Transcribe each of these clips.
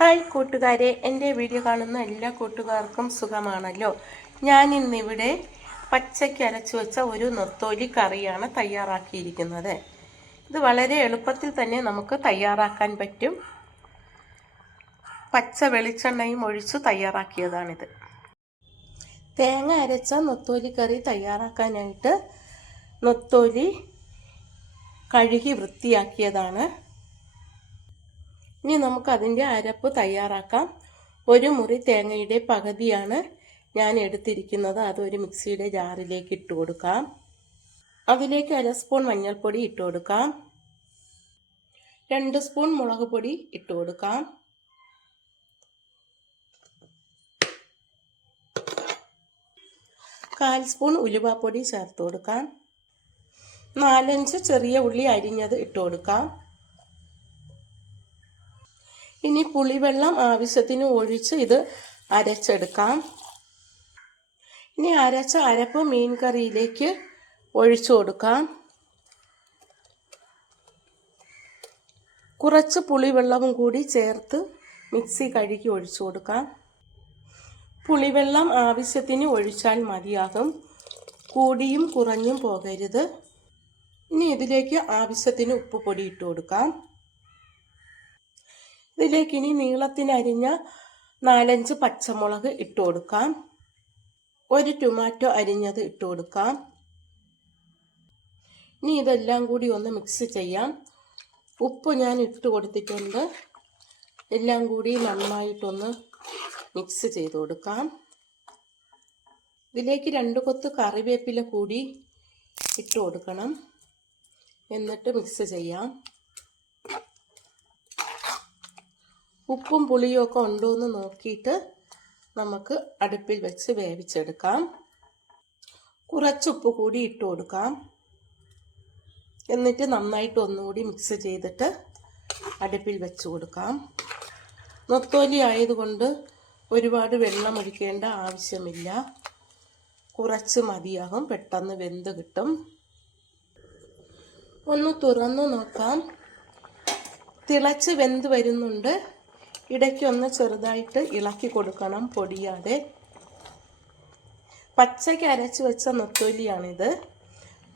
Hi കൂട്ടുകാരെ എന്റെ video കാണുന്ന എല്ലാ കൂട്ടുകാർക്കും സുഖമാണല്ലോ? ഞാൻ ഇന്നിവിടെ പച്ചയ്ക്ക് അരച്ചു വെച്ച ഒരു നൊത്തോലി കറിയാണ് തയ്യാറാക്കിയിരിക്കുന്നത്. ഇത് വളരെ എളുപ്പത്തിൽ തന്നെ നമുക്ക് തയ്യാറാക്കാൻ പറ്റും. പച്ച വെളിച്ചെണ്ണയും ഒഴിച്ച് തയ്യാറാക്കിയതാണിത്. തേങ്ങ അരച്ച നൊത്തോലി കറി തയ്യാറാക്കാനായിട്ട് നൊത്തോലി കഴുകി വൃത്തിയാക്കിയതാണ്. ഇനി നമുക്ക് അതിന്റെ അരപ്പ് തയ്യാറാക്കാം. ഒരു മുറി തേങ്ങയുടെ പകുതിയാണ് ഞാൻ എടുത്തിരിക്കുന്നത്. ഒരു മിക്സിയുടെ ജാറിലേക്ക് ഇട്ട് കൊടുക്കാം. അതിലേക്ക് അര സ്പൂൺ മഞ്ഞൾപ്പൊടി ഇട്ട് കൊടുക്കാം. രണ്ട് സ്പൂൺ മുളക് പൊടി ഇട്ട് കൊടുക്കാം. കാൽ സ്പൂൺ ഉലുവാപ്പൊടി ചേർത്ത് കൊടുക്കാം. നാലഞ്ച് ചെറിയ ഉള്ളി അരിഞ്ഞത് ഇട്ട് കൊടുക്കാം. ഇനി പുളിവെള്ളം ആവശ്യത്തിന് ഒഴിച്ച് ഇത് അരച്ചെടുക്കാം. ഇനി അരച്ച അരപ്പ് മീൻ കറിയിലേക്ക് ഒഴിച്ചു കൊടുക്കാം. കുറച്ച് പുളിവെള്ളവും കൂടി ചേർത്ത് മിക്സി കഴുകി ഒഴിച്ചു കൊടുക്കാം. പുളിവെള്ളം ആവശ്യത്തിന് ഒഴിച്ചാൽ മതിയാകും. കൂടിയും കുറഞ്ഞും പോകരുത്. ഇനി ഇതിലേക്ക് ആവശ്യത്തിന് ഉപ്പ് പൊടി ഇട്ട് കൊടുക്കാം. ഇതിലേക്ക് ഇനി നീളത്തിനരിഞ്ഞ നാലഞ്ച് പച്ചമുളക് ഇട്ട് കൊടുക്കാം. ഒരു ടൊമാറ്റോ അരിഞ്ഞത് ഇട്ട് കൊടുക്കാം. ഇനി ഇതെല്ലാം കൂടി ഒന്ന് മിക്സ് ചെയ്യാം. ഉപ്പ് ഞാൻ ഇട്ട് കൊടുത്തിട്ടുണ്ട്. എല്ലാം കൂടി നന്നായിട്ടൊന്ന് മിക്സ് ചെയ്ത് കൊടുക്കാം. ഇതിലേക്ക് രണ്ട് കൊത്ത് കറിവേപ്പില കൂടി ഇട്ട് കൊടുക്കണം. എന്നിട്ട് മിക്സ് ചെയ്യാം. ഉപ്പും പുളിയും ഒക്കെ ഉണ്ടോ എന്ന് നോക്കിയിട്ട് നമുക്ക് അടുപ്പിൽ വെച്ച് വേവിച്ചെടുക്കാം. കുറച്ച് ഉപ്പ് കൂടി ഇട്ട് കൊടുക്കാം. എന്നിട്ട് നന്നായിട്ട് ഒന്നുകൂടി മിക്സ് ചെയ്തിട്ട് അടുപ്പിൽ വെച്ച് കൊടുക്കാം. നൊത്തോലി ആയതുകൊണ്ട് ഒരുപാട് വെള്ളം ഒഴിക്കേണ്ട ആവശ്യമില്ല. കുറച്ച് മതിയാകും പെട്ടെന്ന് വെന്ത് കിട്ടും. ഒന്ന് തുറന്നു നോക്കാം. തിളച്ച് വെന്ത് വരുന്നുണ്ട്. ഇടയ്ക്കൊന്ന് ചെറുതായിട്ട് ഇളക്കി കൊടുക്കണം പൊടിയാതെ. പച്ചയ്ക്ക് അരച്ച് വെച്ച നൊത്തോലിയാണിത്.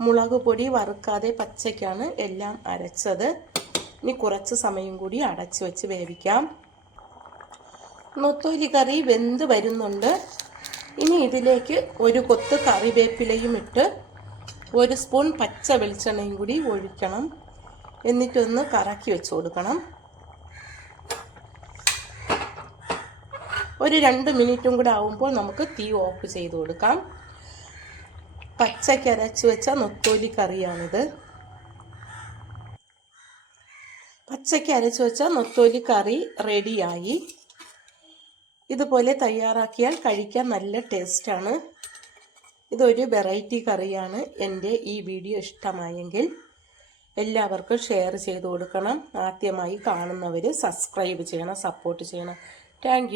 മുളക് പൊടി വറുക്കാതെ പച്ചയ്ക്കാണ് എല്ലാം അരച്ചത്. ഇനി കുറച്ച് സമയം കൂടി അടച്ചു വെച്ച് വേവിക്കാം. നൊത്തോലി കറി വെന്ത് വരുന്നുണ്ട്. ഇനി ഇതിലേക്ക് ഒരു കൊത്ത് കറിവേപ്പിലയും ഇട്ട് ഒരു സ്പൂൺ പച്ച വെളിച്ചെണ്ണയും കൂടി ഒഴിക്കണം. എന്നിട്ടൊന്ന് കറക്കി വെച്ച് കൊടുക്കണം. ഒരു രണ്ട് മിനിറ്റും കൂടെ ആവുമ്പോൾ നമുക്ക് തീ ഓഫ് ചെയ്ത് കൊടുക്കാം. പച്ചയ്ക്ക് അരച്ച് വെച്ച നൊത്തോലി കറിയാണിത്. പച്ചയ്ക്ക് അരച്ച് വെച്ച നൊത്തോലി കറി റെഡിയായി. ഇതുപോലെ തയ്യാറാക്കിയാൽ കഴിക്കാൻ നല്ല ടേസ്റ്റാണ്. ഇതൊരു വെറൈറ്റി കറിയാണ്. എന്റെ ഈ വീഡിയോ ഇഷ്ടമായെങ്കിൽ എല്ലാവർക്കും ഷെയർ ചെയ്ത് കൊടുക്കണം. ആദ്യമായി കാണുന്നവർ സബ്സ്ക്രൈബ് ചെയ്യണം സപ്പോർട്ട് ചെയ്യണം. താങ്ക്